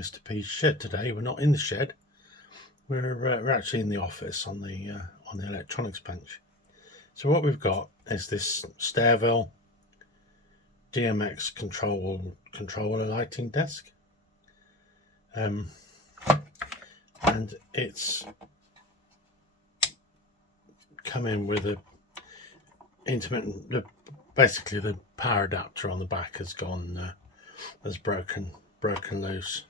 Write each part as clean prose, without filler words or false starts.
Mr. P's shed today. We're not in the shed. We're actually in the office on the electronics bench. So what we've got is this Stairville DMX controller lighting desk, and it's come in with a intermittent. Basically, the power adapter on the back has broken loose.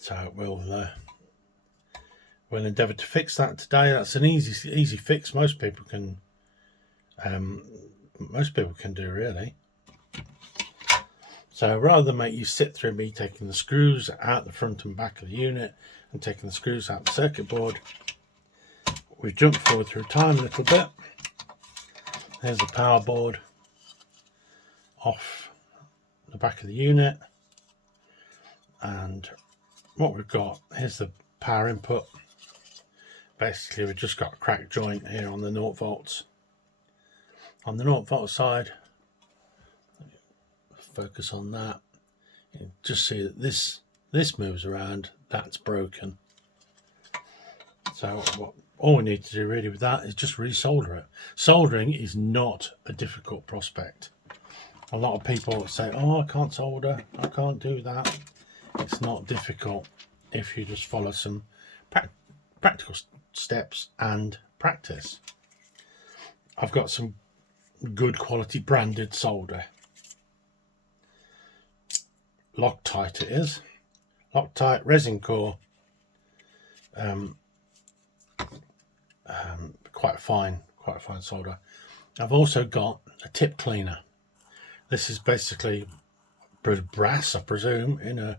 So we'll endeavour to fix that today. That's an easy fix. Most people can do, really. So rather than make you sit through me taking the screws out the front and back of the unit and taking the screws out the circuit board, we've jumped forward through time a little bit. There's the power board off the back of the unit, and what we've got, here's the power input. Basically, we've just got a cracked joint here on the 0 volts. On the 0 volt side, focus on that. You can just see that this moves around. That's broken. So all we need to do really with that is just resolder it. Soldering is not a difficult prospect. A lot of people say, "Oh, I can't solder. I can't do that." It's not difficult if you just follow some practical steps and practice. I've got some good quality branded solder. Loctite it is. Loctite resin core. Quite fine solder. I've also got a tip cleaner. This is basically brass, I presume, in a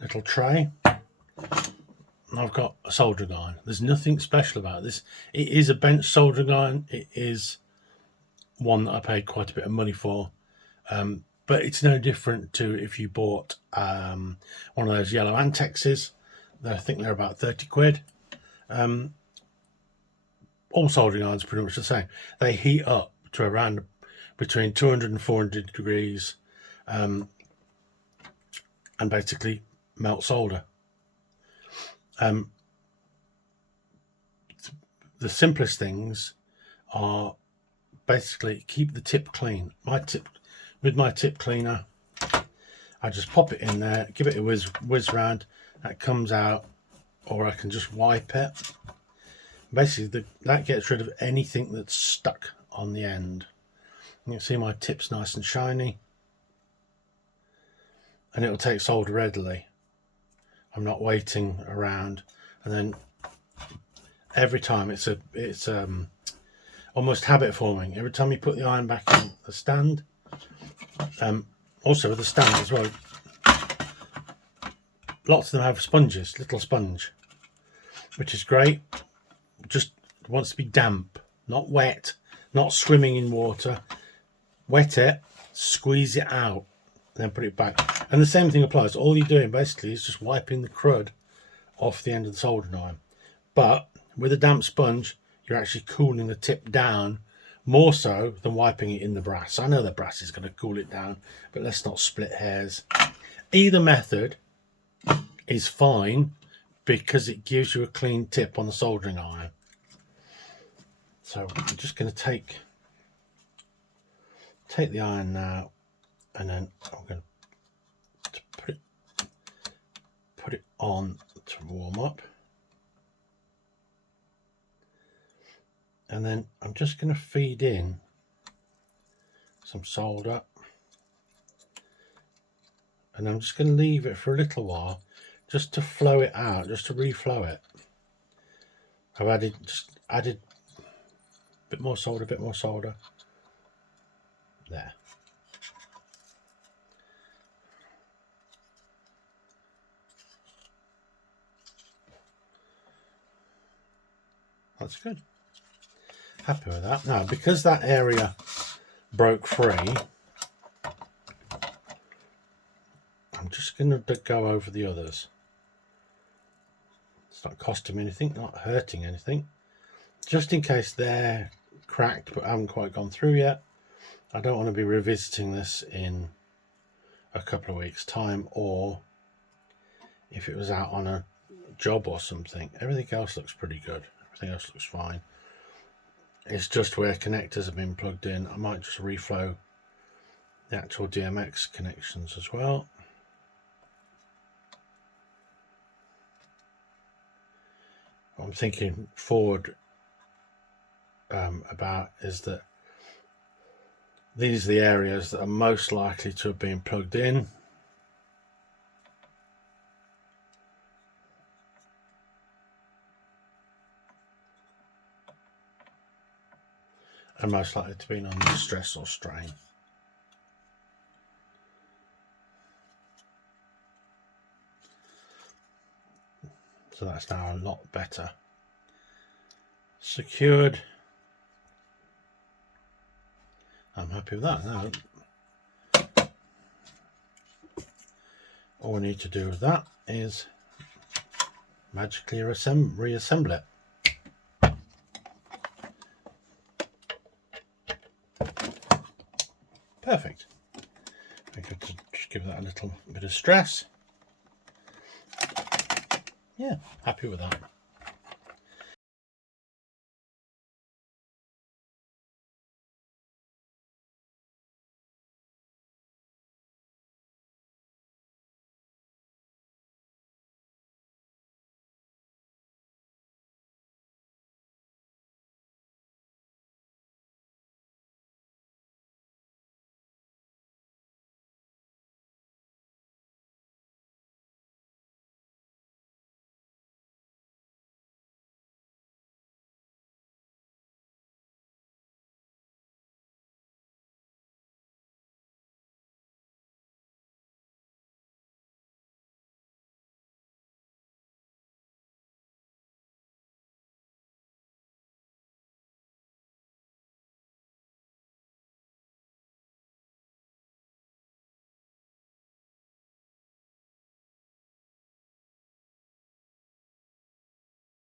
little tray. I've got a soldering iron. There's nothing special about this. It is a bench soldering iron. It is one that I paid quite a bit of money for, but it's no different to if you bought one of those yellow Antexes. I think they're about 30 quid. All soldering irons are pretty much the same. They heat up to around between 200 and 400 degrees, and basically melt solder. The simplest things are basically keep the tip clean. With my tip cleaner, I just pop it in there, give it a whiz round, that comes out, or I can just wipe it. Basically, that gets rid of anything that's stuck on the end. You can see my tip's nice and shiny, and it'll take solder readily. I'm not waiting around, and then every time it's almost habit forming. Every time you put the iron back in the stand, also with the stand as well, lots of them have sponges, little sponge, which is great. Just wants to be damp, not wet, not swimming in water. Wet it, squeeze it out, and then put it back. And the same thing applies. All you're doing basically is just wiping the crud off the end of the soldering iron. But with a damp sponge, you're actually cooling the tip down more so than wiping it in the brass. I know the brass is going to cool it down, but let's not split hairs. Either method is fine because it gives you a clean tip on the soldering iron. So I'm just going to take the iron now, and then I'm going to put it on to warm up, and then I'm just going to feed in some solder, and I'm just going to leave it for a little while just to flow it out, just to reflow it. I've added a bit more solder, there. That's good. Happy with that. Now, because that area broke free, I'm just going to go over the others. It's not costing me anything, not hurting anything. Just in case they're cracked but haven't quite gone through yet. I don't want to be revisiting this in a couple of weeks' time or if it was out on a job or something. Everything else looks pretty good. Everything else looks fine. It's just where connectors have been plugged in. I might just reflow the actual DMX connections as well. What I'm thinking forward about is that these are the areas that are most likely to have been plugged in. And most likely to be under stress or strain. So that's now a lot better. Secured. I'm happy with that. Now, all we need to do with that is magically reassemble it. Perfect. I could just give that a little bit of stress. Yeah, happy with that.